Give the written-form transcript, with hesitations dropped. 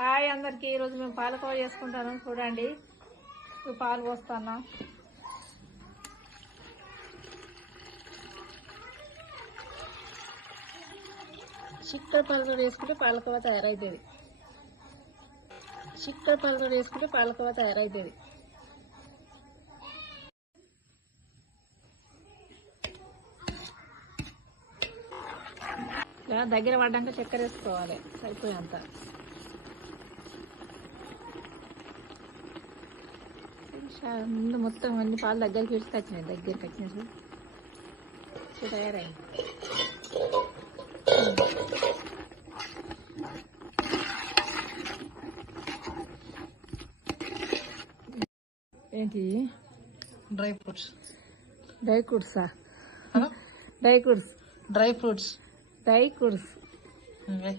Hi అందరికి. ఈరోజు మేము పాలకోవా చేసుకుంటాను. చూడండి, పాలు పోస్తాను. చిక్కర పాలకోవా వేసుకుంటే పాలకోవా తయారవుతుంది. చిక్కర పాలకోవా వేసుకుంటే పాలకోవా తయారవుతుంది. ఇలా దగ్గర పడ్డాక చక్కెర వేసుకోవాలి సరిపోయేంత. ముందు మొత్తం అన్ని పాలు దగ్గరికి వచ్చినాయి. తయారైంది. ఏంటి? Dry fruits. డ్రై ఫ్రూట్సా? Dry fruits.